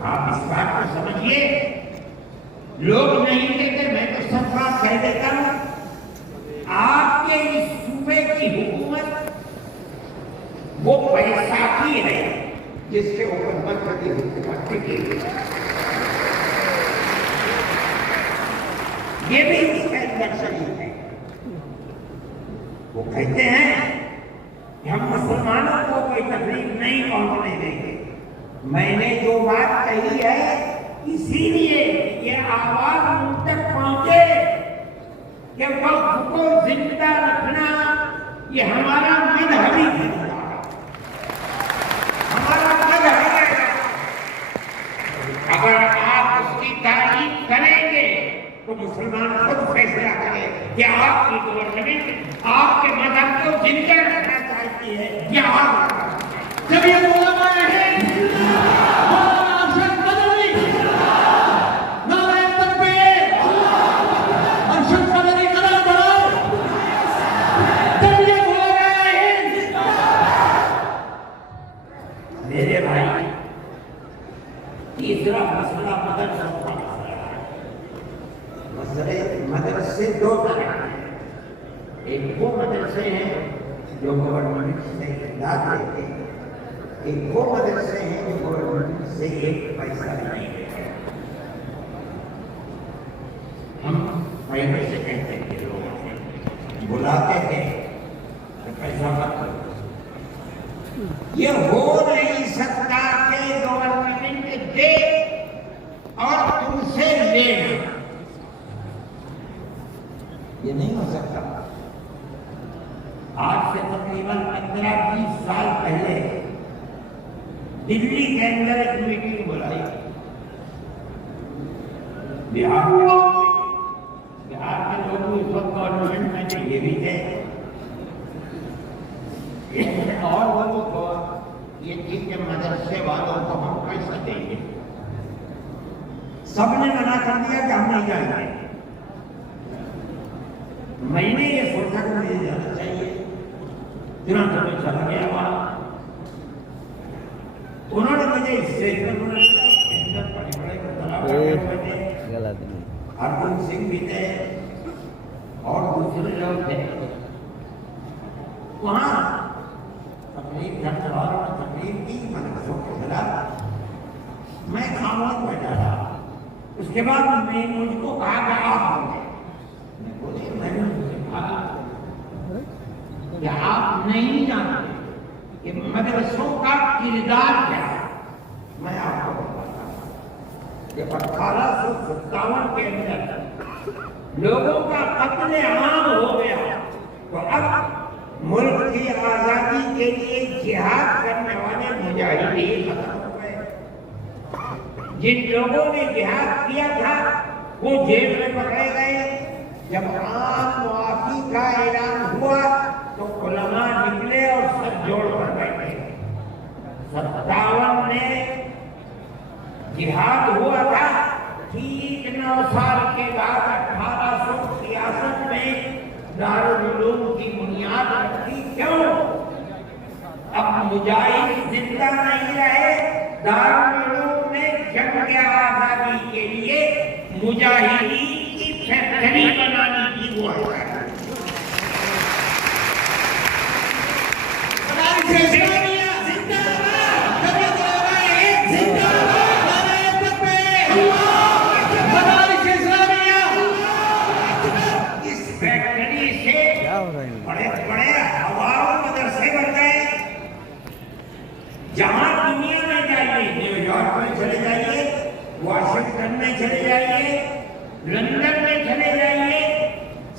آپ اس بات کو سمجھیے، لوگ نہیں کہتے، میں تو سب بات کہہ دیتا ہوں، آپ کے اس صوبے کی حکومت وہ بیساکھی ہے جس کے اوپر مرکزی حکومت ٹکی ہوئی ہے۔ یہ بھی اس کا اندر شریف ہے۔ وہ کہتے ہیں کہ ہم مسلمانوں کو کوئی تکلیف نہیں پہنچنے دیں گے۔ میں نے جو بات کہی ہے اسی لیے یہ آواز ان تک پہنچے کہ وقت کو زندہ رکھنا یہ ہمارا مذہبی فریضہ ہے، ہمارا مذہبی ہے۔ اگر آپ اس کی تعریف کریں گے تو مسلمان خود فیصلہ کرے کہ آپ کی گورنمنٹ آپ کے مذہب کو زندہ رکھنا چاہتی ہے یا آپ جب یہ علماء ہیں تیسرا مسئلہ مدرسوں کا مسئلہ ہے۔ مدرسے دو طرح ہیں، ایک وہ مدرسے ہیں جو گورنمنٹ سے امداد دیتے ہیں، ایک وہ مدرسے ہیں جو گورنمنٹ سے ایک پیسہ نہیں دیتے۔ ہم پہلے سے کہتے ہیں لوگ بلاتے تھے کہ پیسہ مت دو، یہ ہو نہیں سکتا کہ گورنمنٹ دے اور تم سے لینا، یہ نہیں ہو سکتا۔ آج سے تقریباً 15-20 سال پہلے دلی کے اندر ایک میٹنگ بلائی، بہار کے لوگ اس وقت گورنمنٹ میں تو یہ بھی تھے اور وہ یہ تھی کہ مدرسے والوں کو ہم پیسہ دیں گے، سب نے منع کر دیا کہ ہم نہیں جائیں گے۔ میں نے یہ سوچا کہ مجھے جانا چاہیے، چنانچہ میں چلا گیا وہاں۔ انہوں نے مجھے اسٹیج پر بلایا، بڑے بڑے مطلب تھے، ارجن سنگھ بھی تھے اور دوسرے لوگ تھے وہاں۔ تقریب کرنے والوں نے تقریب کی مدرسوں کے خلاف، میں خاموش بیٹھا رہا۔ اس کے بعد میں مجھ کو کہا کہ آپ بولے، میں بولے میں نے مجھے کہا کہ آپ نہیں جانتے کہ مدرسوں کا کردار کیا ہے۔ میں آپ کو بتاتا ہوں کہ 1857 کے اندر لوگوں کا قتل عام ہو گیا، تو اب ملک کی آزادی کے لیے جہاد کرنے والے مجاہدین ختم ہو گئے۔ جن لوگوں نے جہاد کیا تھا وہ جیل میں پکڑے گئے۔ جب عام معافی کا اعلان ہوا تو علماء نکلے اور سب جوڑ کر بیٹھے۔ 57 میں جہاد ہوا تھا، ٹھیک 9 سال کے بعد 1866 میں دارالعلوم کی بنیاد رکھی۔ کیوں؟ اب مجاہد زندہ نہیں رہے، دارالعلوم نے جنگ آزادی کے لیے مجاہدین کی فیکٹری بنانے کی وہ جہاں دنیا میں جائیے، نیو یارک میں چلے جائیے، واشنگٹن میں چلے جائیے، لندن میں چلے جائیے،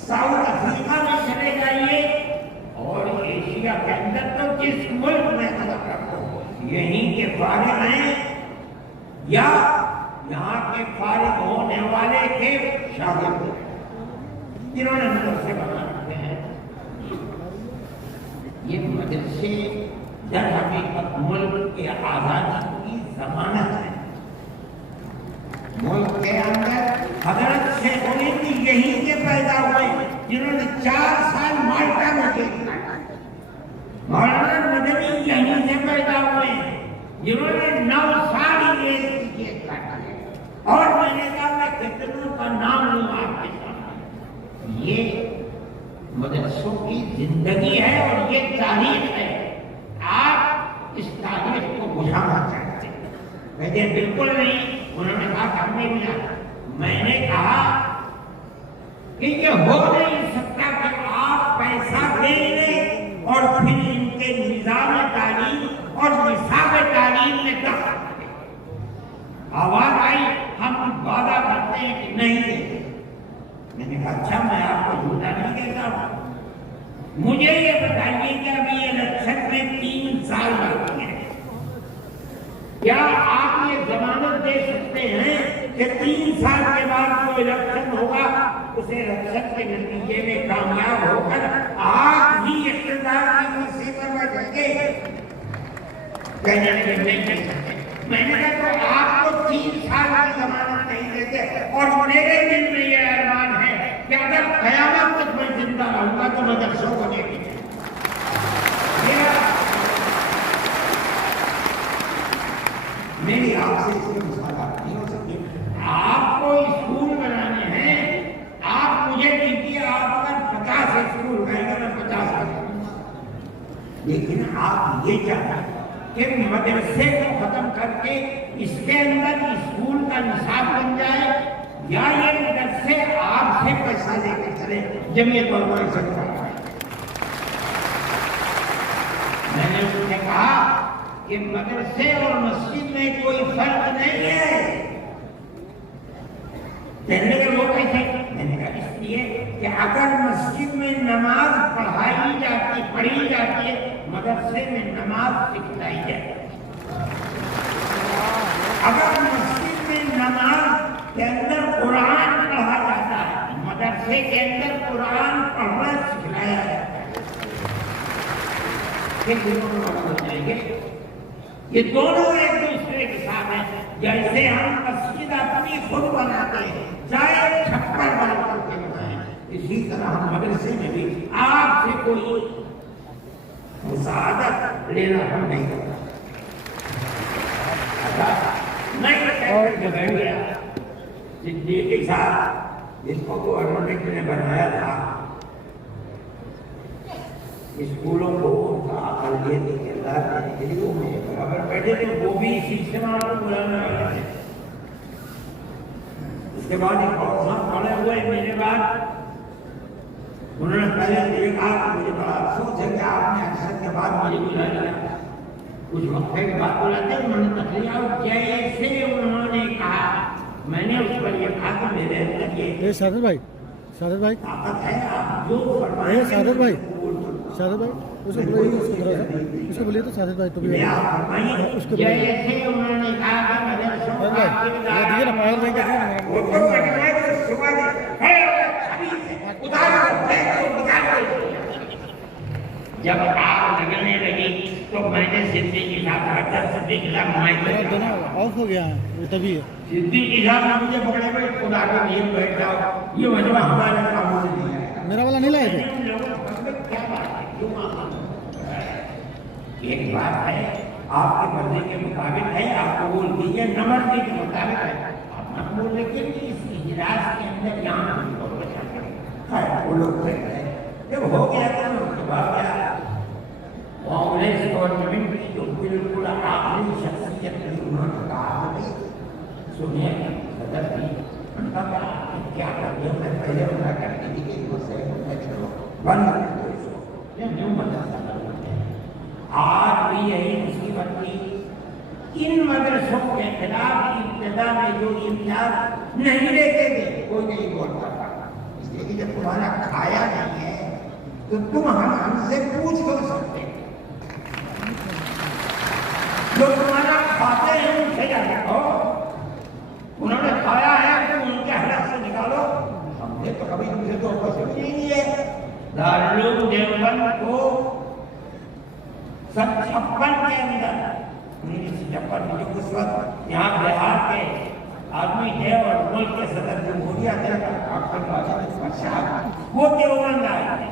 ساؤتھ افریقہ میں چلے جائیے، اور ایشیا کے اندر تو جس ملک میں خلق رکھو یہیں کے فارغ ہیں یا یہاں کے فارغ ہونے والے کے شاگرد ہیں جنہوں نے مدرسے بنا رکھے ہیں۔ یہ مدرسے در حقیقت ملک کے آزادی کی ضمانت ہے۔ ملک کے اندر حضرت شیخ الہند یہیں کے پیدا ہوئے جنہوں نے 4 سال مالٹا میں کیا۔ مولانا مدنی یہیں سے پیدا ہوئے جنہوں نے 9 سال انگریز کی مدرسوں کی زندگی ہے اور یہ تاریخ ہے. آپ اس تاریخ کو بجھانا چاہتے ہیں. کہتے ہیں بالکل نہیں. انہوں نے کہا کہ ہم نہیں بجھانا. میں نے کہا کہ یہ ہو نہیں سکتا کہ آپ پیسہ دے لیں اور پھر ان کے نظام تعلیم اور نصاب تعلیم میں دخل کریں. آواز آئی ہم وعدہ کرتے ہیں کہ نہیں دیں. میں نے کہا اچھا میں آپ کو جھوٹا نہیں کہتا ہوں. مجھے یہ بتائیے کہ ابھی الیکشن میں 3 سال باقی ہیں. کیا آپ یہ ضمانت دے سکتے ہیں کہ 3 سال کے بعد جو الیکشن ہوگا اس الیکشن کے نتیجے میں کامیاب ہو کر آپ ہی اقتدار کی کرسی پر بیٹھیں گے؟ کہنے لگے نہیں کہہ سکتے. میں نے کہا تو آپ کو 3 سال کی ضمانت نہیں دیتے اور میرے دل میں یہ ارمان ہے کہ اگر قیامت تک میں زندہ رہوں گا تو مدرسوں کو لے کے جائیں. میری آپ سے اس میں مساوات نہیں ہو سکتی. آپ کو اسکول بنانے ہیں. آپ مجھے دیجیے آپ اگر 50 اسکول کہیں گے میں 50 کروں گا. لیکن آپ یہ چاہتے ہیں کہ مدرسے کو ختم کر کے اس کے اندر اسکول کا نصاب بن جائے یا یہ مدرسے آپ سے پیسہ لے کے چلے جمعیت علماء سے کرتا ہے. میں نے اس سے کہا کہ مدرسے اور مسجد میں کوئی فرق نہیں ہے. کہنے لگے وہ کیسے؟ میں نے کہا اس لیے کہ اگر مسجد میں نماز پڑھی جاتی ہے مدرسے میں نماز سکھلائی جاتی ہے. اگر مسجد میں نماز کے اندر قرآن پڑھا جاتا ہے مدرسے کے اندر قرآن پڑھنا سکھلایا جاتا ہے. یہ دونوں ایک دوسرے کے ساتھ ہیں. جیسے ہم مسجد اپنی خود بناتے ہیں چاہے چھپر بنا کر کے بنائیں اسی طرح ہم مدرسے میں بھی آپ سے کوئی مساعدت لینا ہم نہیں کرتا. میں گیا صدیقی صاحب جس کو گورنمنٹ نے بنایا تھا اسکولوں کو اقلیت کے اندر دینے کے لیے وہ میرے برابر بیٹھے تھے. وہ بھی اسی اجتماع کو بلانے والے تھے. اس کے بعد ایک اور صاحب کھڑے ہوئے میرے بعد. انہوں نے پہلے مجھے کہا کہ مجھے بڑا افسوس ہے کہ آپ نے اکثر کے بعد مجھے بلا لیا. کچھ وقفے کے بعد بلاتے انہوں نے تقریر جیسے انہوں نے کہا میں نے اس پر یہ کہا کہ میرے اندر یہ سعادت بھائی طاقت ہے. آپ جو فرمائیں سعادت بھائی اس کو بولیے تو سعادت بھائی تو بھی اس کو جیسے انہوں نے کہا جب آگ لگنے لگی تو میں نے صدیقی صاحب آف ہو گیا ہے تبھی ہے. صدیقی صاحب نے مجھے پکڑے ہوئے خدا کے لیے بیٹھ جاؤ یہ مجمع ہمارے کاموں سے نہیں ہے. میرا والا نہیں لائے تھے. ایک بات ہے آپ کے مرضی کے مطابق ہے آپ قبول کیجیے نہ مرضی کے مطابق ہے آپ مقبول. لیکن اس اجلاس کے اندر یہاں وہ لوگ جب ہو گیا تو اس کے بعد کیا کانگریس گورنمنٹ کی جو بالکل آخری شخصیت تھی انہوں نے کہا سنیے صدر تھی ان کا کیا کر دیا. میں پہلے انہیں کرتی تھی کہ بند کر دو اس کو یوں مدرسہ آج بھی یہی مصیبت تھی. ان مدرسوں کے خلاف ابتدا میں جو امتیاز نہیں دیتے تھے کوئی نہیں بولتا تھا. اس لیے کہ جب تمہارا کھایا نہیں ہے تو تم ہم سے پوچھ کر سکتے ہیں. جو تمہارا کھاتے ہیں ان سے جا کے کہو انہوں نے کھایا ہے تو ان کے حلق سے نکالو. ہم نے تو کبھی ان سے تو پیسے نہیں لیے. دارالعلوم دیوبند کو 56 کے اندر 1956 میں جو اس وقت یہاں بہار کے آدمی تھے اور ملک کے صدر جمہوریہ تھے وہ دیوبند آئے تھے.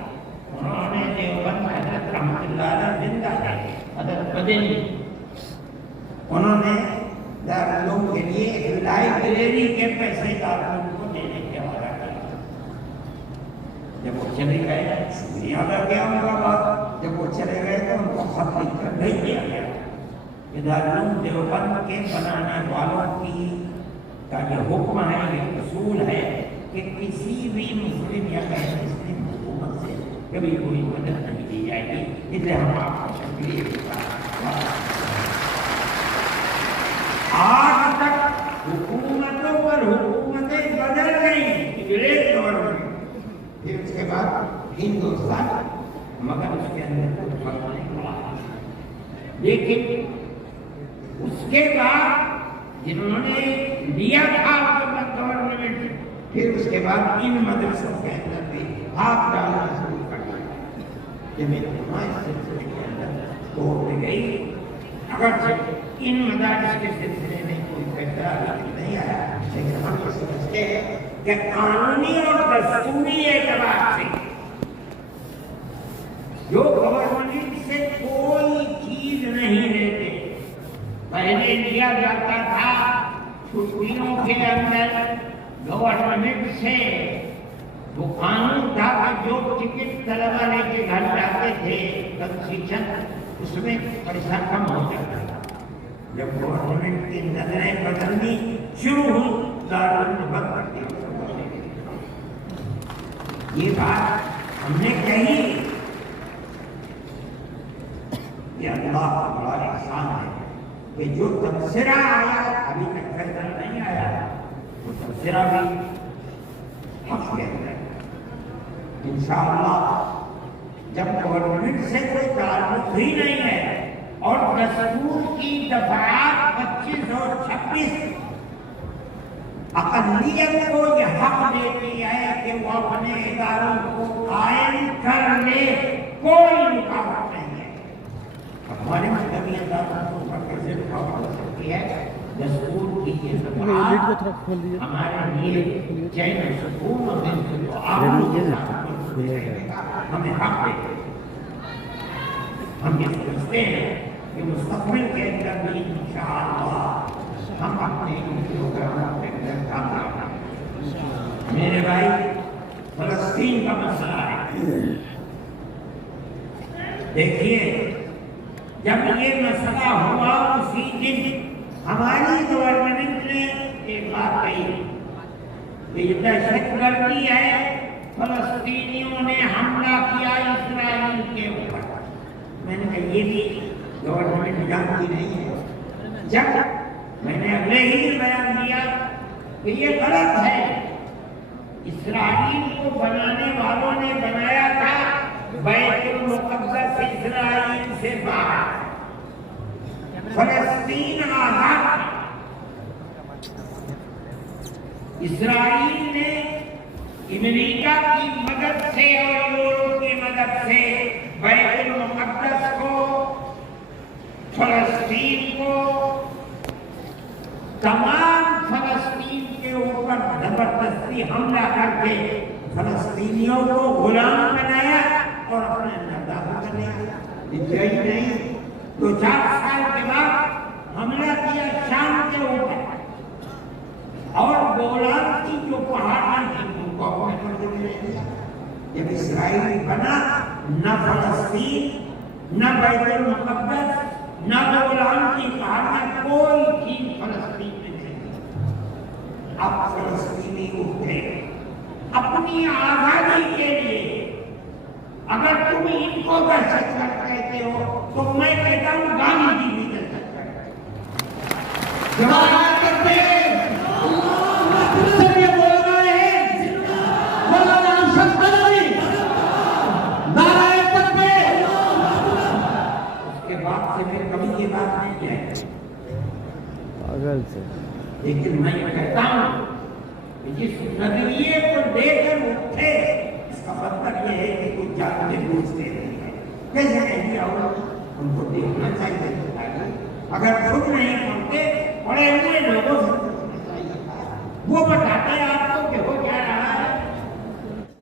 انہوں نے دیوبند حضرت رحمۃ اللہ علیہ زندہ تھے حضرت مدنی انہوں نے دارالعلوم کے لیے لائبریری کے پیسے دارالعلوم کو دینے کے حوالہ کیا. جب وہ چلے گئے شکریہ ادا کیا ان کا بات. جب وہ چلے گئے تو ان کو خط لکھ کر بھیج دیا گیا. دارالعلوم دیوبند کے بنانے والوں کی کا یہ حکم ہے، یہ اصول ہے کہ کسی بھی مسلم یا غیر مسلم حکومت سے کبھی کوئی مدد نہیں دی جائے گی. اس لیے ہم آپ کو شکریہ آج تک حکومتوں پر حکومتیں بدل گئی انگریز گورنمنٹ، پھر اس کے بعد ہندوستان، مگر اس کے اندر کچھ فرق نہیں پڑا. لیکن اس کے بعد جنہوں نے لیا تھا گورنمنٹ، پھر اس کے بعد ان مدرسوں کے اندر بھی ہاتھ ڈالنا شروع کر دیا. جب اس سلسلے کے اندر توڑ گئی، اگرچہ ان مدارس کے سلسلے میں کوئی فیصلہ نہیں آیا، لیکن ہم یہ سمجھتے ہیں کہ قانونی اور دستوری اعتبار سے جو گورنمنٹ سے کوئی چیز نہیں لیتے، پہلے لیا جاتا تھا چھٹیوں کے اندر گورنمنٹ سے وہ قانون تھا کہ جو ٹکٹ طلبہ لے کے گھر جاتے تھے کنسیشن اس میں پیسہ کم ہو جاتا تھا. جب گورنمنٹ کی نظریں بدلنی شروع ہوئی، دارالعلوم بند کر دیا. یہ بات ہم نے کہی، یہ اللہ کا بڑا احسان ہے کہ جو تبصرہ آیا ابھی تک فیصلہ نہیں آیا، وہ تبصرہ بھی حق کے اندر. انشاءاللہ جب گورنمنٹ سے کوئی تعلق ہی نہیں ہے اور دستور کی دفعات 25 اور 26 اقلیت کو یہ حق دیتی ہے کہ وہ اپنے اداروں کو قائم کر لے، کوئی رکاوٹ نہیں ہے. ہمارے مذہبی اداروں کو کیسے رکاوٹ ہو سکتی ہے؟ دستور کی یہ دفعات ہمارے لیے چین سکون اور دل سے ہمیں حق دیتے. ہم یہ سمجھتے ہیں کہ مستقبل کے اندر بھی انشاءاللہ ہم اپنے ان پروگراموں کے اندر کامیاب ہیں. میرے بھائی، فلسطین کا مسئلہ ہے. دیکھیے، جب یہ مسئلہ ہوا اسی دن ہماری گورنمنٹ نے ایک بات کہی کہ یہ دہشت گردی ہے، فلسطینیوں نے حملہ کیا اسرائیل کے اوپر. میں نے کہا یہ بھی گورنمنٹ جانتی نہیں ہے. جب میں نے اگلے ہی بیان دیا کہ یہ غلط ہے، اسرائیل کو بنانے والوں نے بنایا تھا بیت المقدس اسرائیل سے باہر، فلسطین آزاد. اسرائیل نے امریکہ کی مدد سے اور یورپ کی مدد سے بیت المقدس کو، فلسطین کو، تمام فلسطین کے اوپر زبردستی حملہ کر کے فلسطینیوں کو غلام بنایا اور اپنے اندر داخل کر لیا. اتنا ہی نہیں، 2-4 سال کے بعد حملہ کیا شام کے اوپر، اور گولان کی جو پہاڑیاں تھیں ان کو اپنے قبضے میں لے لیا. جب اسرائیل بنا، نہ فلسطین، نہ بیت المقدس، نہ گولان کی پہاڑیاں، کوئی چیز فلسطین میں نہیں. اب فلسطینی اٹھے اپنی آزادی کے لیے. اگر تم ان کو دہشت گرد کہتے ہو تو میں کہتا ہوں گاندھی جی بھی دہشت گرد. لیکن میں کہتا ہوں کہ جس نظریے کو دے کر اٹھے، اس کا مطلب یہ ہے کہ کچھ جانتے بوجھتے نہیں ہیں. کیسے کہیں اور ان کو دیکھنا چاہیے. اگر خود نہیں پڑھتے، پڑھے ہوئے لوگوں سے وہ بتاتے ہیں آپ